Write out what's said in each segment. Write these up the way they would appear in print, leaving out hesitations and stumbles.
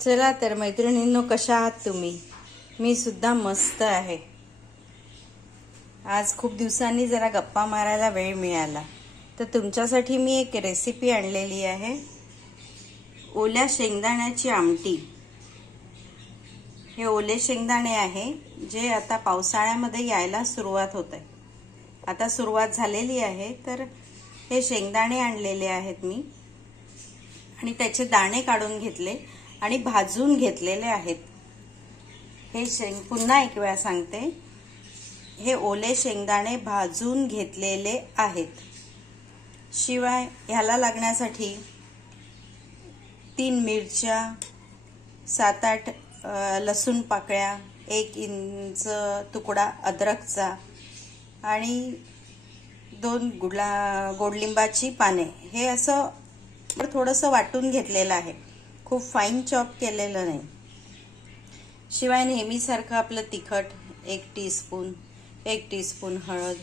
चला तर मैत्रिणींनो, कशा आहात तुम्ही? मी सुद्धा मस्त आहे। आज खूप दिवसांनी जरा गप्पा मारायला वेळ मिळाला, तर तुमच्यासाठी मी एक रेसिपी आणलेली आहे, ओल्या शेंगदाण्याची आमटी। हे ओले शेंगदाणे आहे जे आता पावसाळ्यामध्ये यायला सुरुवात होते। आता सुरुवात झालेली आहे, तर हे शेंगदाणे आणलेले आहेत मी आणि त्याचे दाणे काढून घेतले आणि भाजून घेतलेले आहेत। हे पुन्हा एक वेळा सांगते, हे ओले शेंगदाणे भाजून घेतलेले आहेत। शिवाय ह्याला लागण्यासाठी 3 मिरच्या, 7-8 लसूण पाकळ्या, 1 इंच तुकडा अद्रकचा आणि 2 गोडलिंबाची पाने। हे असं थोडंसं वाटून घेतलेलं आहे, खूप फाईन चॉप केलेलं नाही। शिवाय नेहमीसारखं आपलं तिखट 1 टीस्पून, 1 टीस्पून हळद,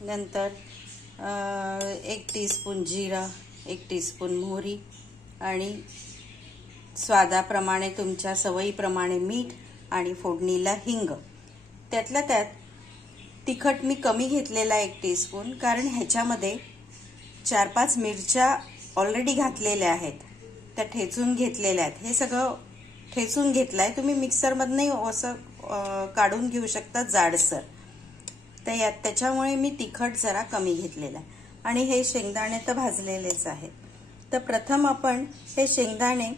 नंतर 1 टीस्पून जिरा, 1 टीस्पून मोहरी आणि स्वादाप्रमाणे तुमच्या सवयीप्रमाणे मीठ आणि फोडणीला हिंग। त्यातल्या त्यात तिखट मी कमी घेतलेला 1 टीस्पून, कारण ह्याच्यामध्ये 4-5 मिरच्या ऑलरेडी घातलेल्या आहेत, त्या ठेचून घेतलेल्या आहेत। हे सगळं ठेचून घेतलंय, तुम्ही मिक्सरमधून असं काढून घेऊ शकता जाडसर। तर त्याच्यामुळे मी तिखट जरा कमी घेतलेला आहे आणि हे शेंगदाणे तर भाजलेलेच आहेत। तर प्रथम आपण हे शेंगदाणे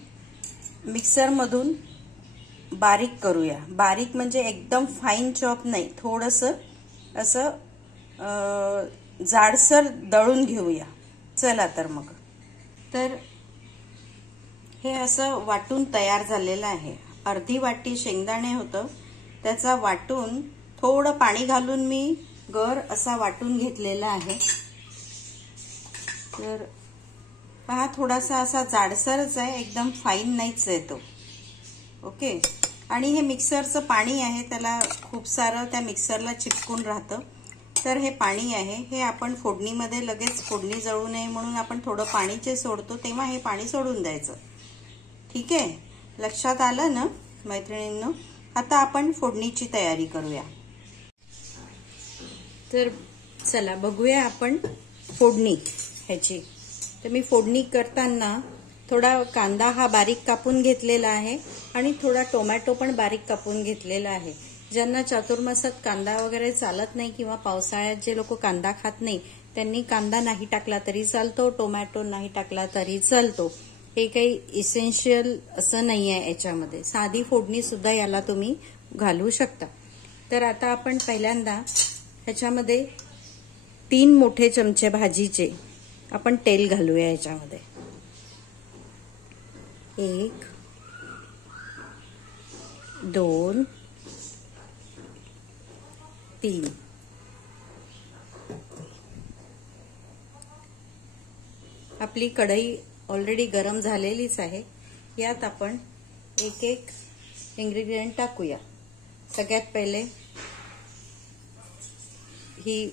मिक्सरमधून बारीक करूया। बारीक म्हणजे एकदम फाईन चॉप नाही, थोडंसं असं जाडसर दळून घेऊया। चला तर मग, तर हे असं वाटून तयार झालेलं आहे। अर्धी वाटी शेंगदाणे होतं, त्याचा वाटून थोडं पाणी घालून मी गर असा वाटून घेतलेला आहे। तर पहा, थोडासा असा जाडसरच आहे, एकदम फाईन नाहीच आहे तो। ओके, आणि हे मिक्सरचं पाणी आहे, त्याला खूप सारं त्या मिक्सरला चिपकून राहतं। तर हे पाणी आहे, हे आपण फोडणीमध्ये लगेच फोडणी जळू नये म्हणून आपण थोडं पाणी जे सोडतो तेव्हा हे पाणी सोडून द्यायचं। ठीक आहे, लक्षात आलं ना मैत्रिणींनो? आता आपण फोडणीची तयारी करूया। तर चला बघूया आपण फोडणी ह्याची। तर मी फोडणी करताना थोडा कांदा हा बारीक कापून घेतलेला आहे आणि थोडा टोमॅटो पण बारीक कापून घेतलेला आहे। ज्यांना चातुर्मासात कांदा वगैरे चालत नाही किंवा पावसाळ्यात जे लोक कांदा खात नाही त्यांनी कांदा नाही टाकला तरी चालतो, टोमॅटो नाही टाकला तरी चालतो। हे काही इसेन्शियल असं नाही आहे याच्यामध्ये, साधी फोडणी सुद्धा याला तुम्ही घालू शकता। तर आता आपण पहिल्यांदा ह्याच्यामध्ये 3 मोठे चमचे भाजीचे आपण तेल घालूया याच्यामध्ये। 1 2 3 आपली कढई ऑलरेडी गरम झालेलीच आहे, यात आपण एक इन्ग्रेडियंट टाकूया। सगळ्यात पहिले ही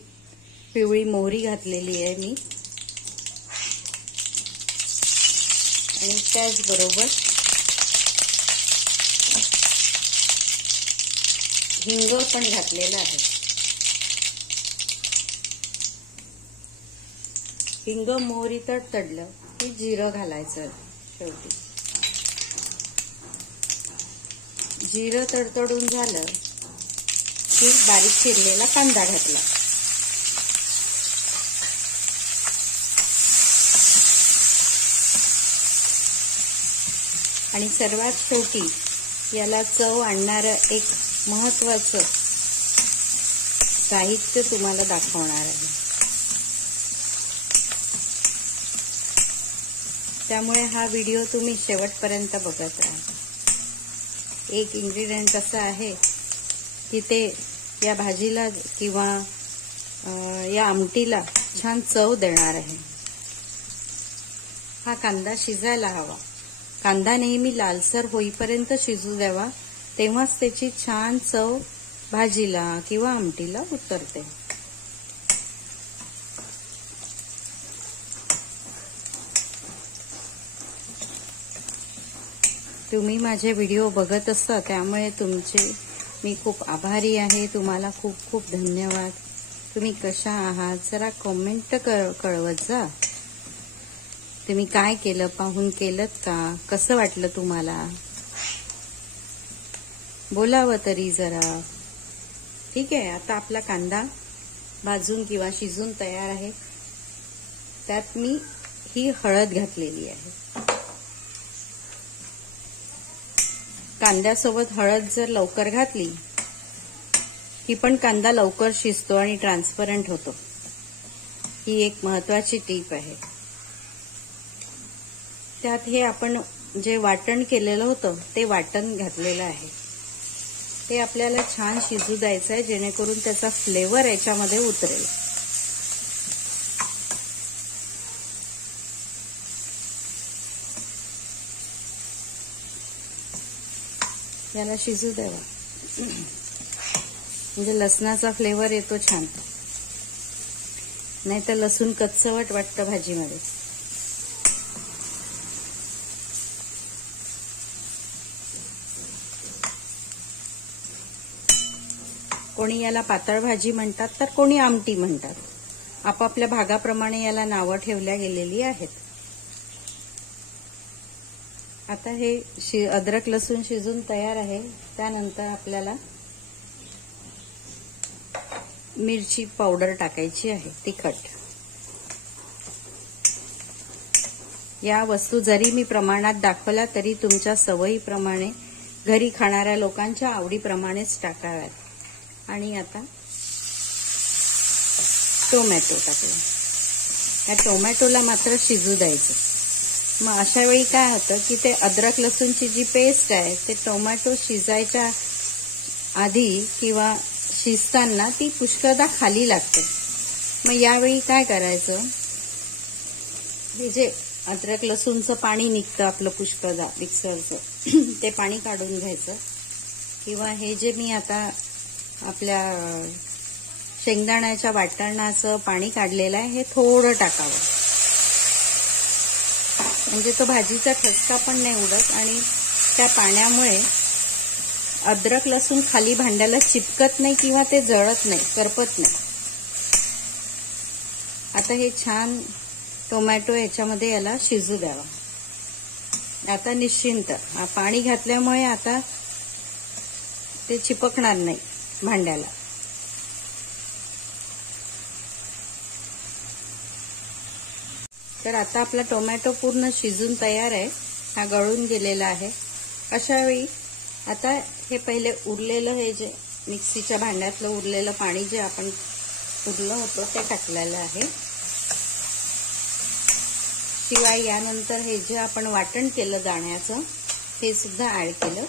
पिवळी मोहरी घातलेली आहे मी, आणि त्याचबरोबर हिंग पण घातलेला आहे। हिंग मोहरी तडतडलं की जिरं घालायचं शेवटी। जिरं तडतडून झालं की बारीक चिरलेला कांदा घातला। आणि सर्वात शेवटी याला चव आणणारं एक महत्वाचं साहित्य तुम्हाला दाखवणार आहे, त्यामुळे हा व्हिडिओ तुम्ही शेवटपर्यंत बघत राहा। एक इन्ग्रेडियंट असं आहे की ते या भाजीला किंवा या आमटीला छान चव देणार आहे। हा कांदा शिजायला हवा, कांदा नेहमी लालसर होईपर्यंत शिजू द्यावा, तेव्हाच त्याची छान चव भाजीला किंवा आमटीला उतरते। तुम्ही माझे व्हिडिओ बघत असता, त्यामुळे तुमचे मी खूप आभारी आहे. तुम्हाला खूप खूप धन्यवाद. तुम्ही कशा आहात जरा कमेंट कळवत जा. तुम्ही काय केलं, पाहून केलत का, कसं वाटलं तुम्हाला, बोलावं तरी जरा. ठीक आहे, आता आपला कांदा भाजून किंवा शिजून तयार आहे. त्यात मी ही हळद घातलेली आहे. कांद्यासोबत हळद जर लवकर घातली की पण कांदा लवकर शिजतो आणि ट्रान्सपरंट होतो. ही एक महत्वाची टीप आहे. त्यात हे आपण जे वाटण केलेलं होतं ते वाटण घातलेलं आहे. ते आपल्याला छान शिजू द्यायचं आहे, जेणेकरून त्याचा फ्लेवर याच्यामध्ये उतरेल. याला शिजू द्यावा, म्हणजे लसणाचा फ्लेवर येतो छान. नाही तर लसूण कच्चवट वाटतं भाजीमध्ये. कोणी याला पातळ भाजी म्हणतात, तर कोणी आमटी म्हणतात. आपापल्या भागाप्रमाणे याला नावं ठेवल्या गेलेली आहेत. आता हे अद्रक लसूण शिजून तयार आहे. त्यानंतर आपल्याला मिरची पावडर टाकायची आहे, तिखट. या वस्तू जरी मी प्रमाणात दाखवल्या तरी तुमच्या सवयीप्रमाणे, घरी खाणाऱ्या लोकांच्या आवडीप्रमाणेच टाकाव्यात. आणि आता टोमॅटो टाकला. या टोमॅटोला मात्र शिजू द्यायचं. मग अशा वेळी काय होतं की ते अद्रक लसूणची जी पेस्ट आहे ते टोमॅटो शिजायच्या आधी किंवा शिजताना ती पुष्कळदा खाली लागते. मग यावेळी काय करायचं, हे जे अद्रक लसूणचं पाणी निघतं आपलं पुष्कळदा मिक्सरचं, ते पाणी काढून घ्यायचं. किंवा हे जे मी आता आपल्या शेंगदाण्याच्या वाटणाचं पाणी काढलेलं आहे हे थोडं टाकावं, म्हणजे तो भाजीचा ठसका पण नाही उडत आणि त्या पाण्यामुळे अद्रक लसूण खाली भांड्याला चिपकत नाही किंवा ते जळत नाही, करपत नाही. आता हे छान टोमॅटो याच्यामध्ये याला शिजू द्यावा. आता निश्चिंत पाणी घातल्यामुळे आता ते चिपकणार नाही भांड्याला. तर आता आपला टोमॅटो पूर्ण शिजून तयार आहे. हा गळून गेलेला आहे. अशा वेळी आता हे पहिले उरलेलं, हे जे मिक्सीच्या भांड्यातलं उरलेलं पाणी जे आपण उरलं होतं ते टाकलेलं आहे. शिवाय यानंतर हे जे आपण वाटण केलं दाण्याचं हे सुद्धा ऍड केलं.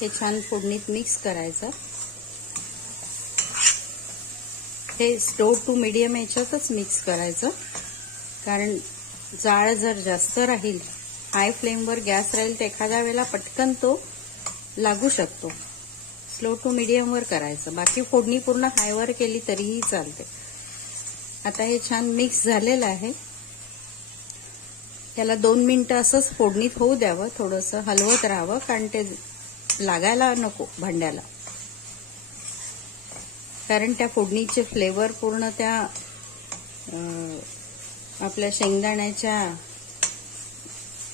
हे छान फोडणीत मिक्स करायचं. हे स्लो टू मीडियम याच्यातच मिक्स करायचं, कारण जाळ जर जास्त राहील, हाय फ्लेमवर गॅस राहील तर एखाद्या वेळेला पटकन तो लागू शकतो. स्लो टू मीडियमवर करायचं. बाकी फोडणी पूर्ण हायवर केली तरीही चालते. आता हे छान मिक्स झालेलं आहे. त्याला 2 मिनिटं असंच फोडणीत होऊ द्यावं, थोडंसं हलवत राहावं, कारण ते लागायला नको भांड्याला. कारण त्या फोडणीचे फ्लेवर पूर्ण त्या आपल्या शेंगदाण्याच्या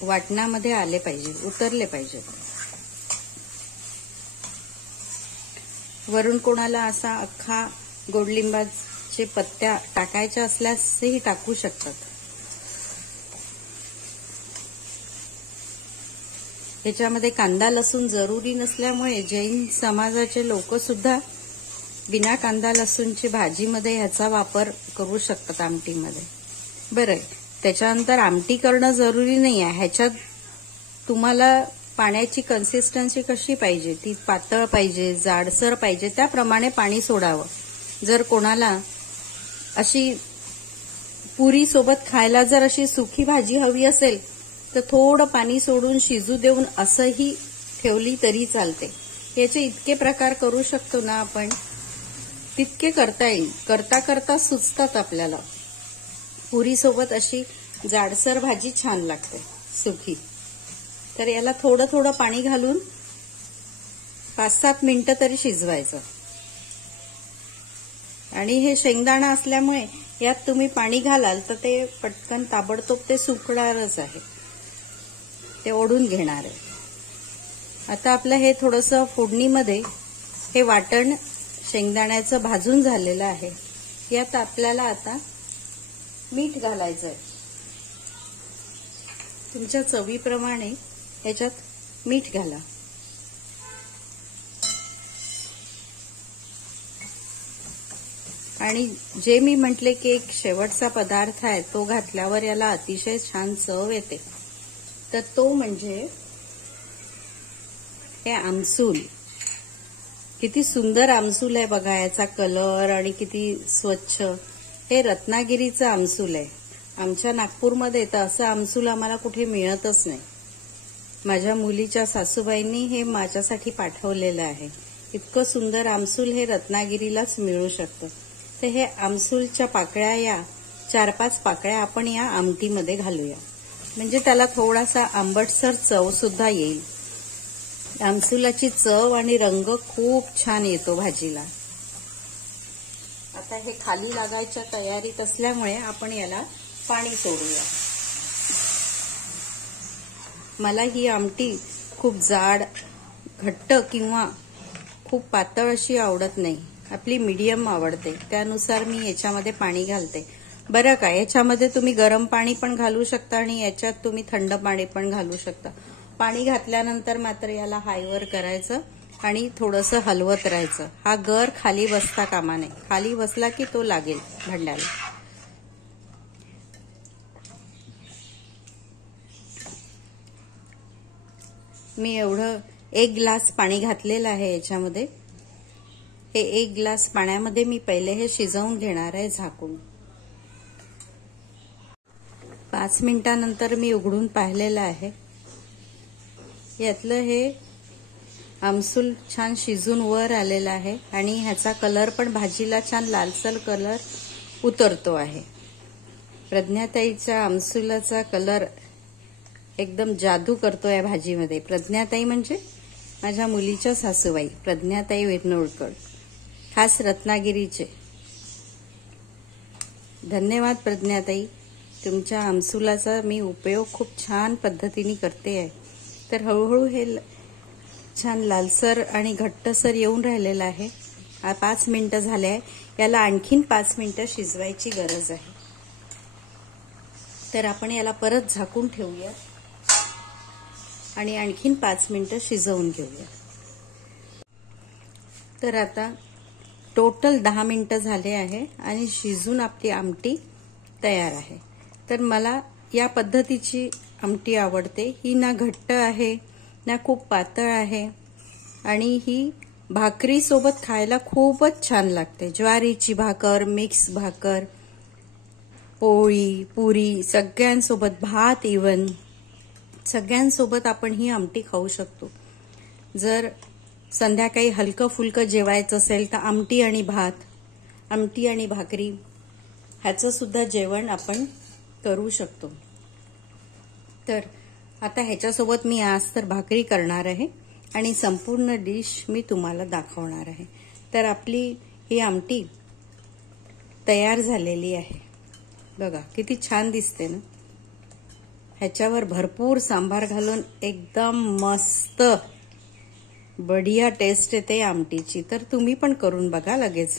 वाटणामध्ये आले पाहिजे, उतरले पाहिजे. वरून कोणाला असा अख्खा गोडलिंबाचे पत्त्या टाकायच्या असल्यासही टाकू शकतात. ह्याच्यामध्ये कांदा लसूण जरुरी नसल्यामुळे जैन समाजाचे लोक सुद्धा बिना कांदा लसूणची भाजीमध्ये ह्याचा वापर करू शकतात आमटीमध्ये. बरं, त्याच्यानंतर आमटी करणं जरुरी नाही आहे. ह्याच्यात तुम्हाला पाण्याची कन्सिस्टन्सी कशी पाहिजे, ती पातळ पाहिजे, जाडसर पाहिजे, त्याप्रमाणे पाणी सोडावं. जर कोणाला अशी पुरी सोबत खायला जर अशी सुकी भाजी हवी असेल तर थोडं पाणी सोडून शिजू देऊन असंही ठेवली तरी चालते. याचे इतके प्रकार करू शकतो ना आपण. तितके करता येईल. करता करता सुचतात आपल्याला. पुरीसोबत अशी जाडसर भाजी छान लागते सुकी. तर याला थोडं थोडं पाणी घालून 5-7 मिनिटं तरी शिजवायचं. आणि हे शेंगदाणा असल्यामुळे यात तुम्ही पाणी घालाल तर ते पटकन ताबडतोब ते सुकणारच आहे, ते ओढून घेणार आहे. आता आपलं हे थोडंसं फोडणीमध्ये हे वाटण शेंगदाण्याचं भाजून झालेलं आहे. यात आपल्याला आता मीठ घालायचं आहे. तुमच्या चवीप्रमाणे याच्यात मीठ घाला. आणि जे मी म्हटले की एक शेवटचा पदार्थ आहे तो घातल्यावर याला अतिशय छान चव येते, तर तो म्हणजे हे आमसूल. किती सुंदर आमसूल आहे बघा. याचा कलर आणि किती स्वच्छ. हे रत्नागिरीचं आमसूल आहे. आमच्या नागपूरमध्ये तर असं आमसूल आम्हाला कुठे मिळतच नाही. माझ्या मुलीच्या सासूबाईंनी हे माझ्यासाठी पाठवलेलं आहे. इतकं सुंदर आमसूल हे रत्नागिरीलाच मिळू शकतं. तर हे आमसूलच्या पाकळ्या, या 4-5 पाकळ्या आपण या आमटीमध्ये घालूया, म्हणजे त्याला थोडासा आंबटसर चव सुद्धा येईल. आमसूलाची चव आणि रंग खूप छान येतो भाजीला. आता हे खाली लागायच्या तयारीत असल्यामुळे आपण याला पाणी सोडूया. मला ही आमटी खूप जाड, घट्ट किंवा खूप पातळ अशी आवडत नाही. आपली मीडियम आवडते. त्यानुसार मी याच्यामध्ये पाणी घालते. बरं का, याच्यामध्ये तुम्ही गरम पाणी पण घालू शकता आणि याच्यात तुम्ही थंड पाणी पण घालू शकता. पाणी घातल्यानंतर मात्र याला हायवर करायचं आणि थोडंसं हलवत राहायचं. हा गर खाली बसता कामा नये. खाली बसला की तो लागेल भांड्याला. मी एवढं 1 ग्लास पाणी घातलेलं आहे याच्यामध्ये. हे 1 ग्लास पाण्यामध्ये मी पहिले हे शिजवून घेणार आहे झाकून. 5 मिनिटांनंतर मी उघडून पाहिलेलं आहे. यातलं हे आमसूल छान शिजून वर आलेलं आहे आणि ह्याचा कलर पण भाजीला छान लालसर कलर उतरतो आहे. प्रज्ञाताईच्या आमसुलाचा कलर एकदम जादू करतो या भाजीमध्ये. प्रज्ञाताई म्हणजे माझ्या मुलीच्या सासूबाई, प्रज्ञाताई विरनोळकर, खास रत्नागिरीचे. धन्यवाद प्रज्ञाताई. तुमच्या आमसुलाचा मी उपयोग खूप छान पद्धतीने करते आहे. तर हळूहळू हे छान लालसर आणि घट्टसर येऊन राहिलेलं आहे. 5 मिनिटं झाले आहे. याला आणखीन 5 मिनिटं शिजवायची गरज आहे. तर आपण याला परत झाकून ठेवूया आणि आणखीन 5 मिनिटं शिजवून घेऊया. तर आता टोटल 10 मिनिटं झाले आहे आणि शिजून आपली आमटी तयार आहे. तर मला या पद्धतीची आमटी आवडते. ही ना घट्ट आहे ना खूप पातळ आहे आणि ही भाकरी सोबत खायला खूपच छान लागते. ज्वारीची भाकर, मिक्स भाकर, पोळी, पुरी, सगळ्यांसोबत, भात इव्हन सगळ्यांसोबत आपण ही आमटी खाऊ शकतो. जर संध्याकाळी हलकं फुलकं जेवायचं असेल तर आमटी आणि भात, आमटी आणि भाकरी ह्याचं सुद्धा जेवण आपण करू शकतो. तर आता ह्याच्यासोबत मी आज तर भाकरी करणार आहे आणि संपूर्ण डिश मी तुम्हाला दाखवणार आहे. तर आपली ही आमटी तयार झालेली आहे. बघा किती छान दिसते ना. ह्याच्यावर भरपूर सांबार घालून एकदम मस्त बढिया टेस्ट येते आमटीची. तर तुम्ही पण करून बघा लगेच.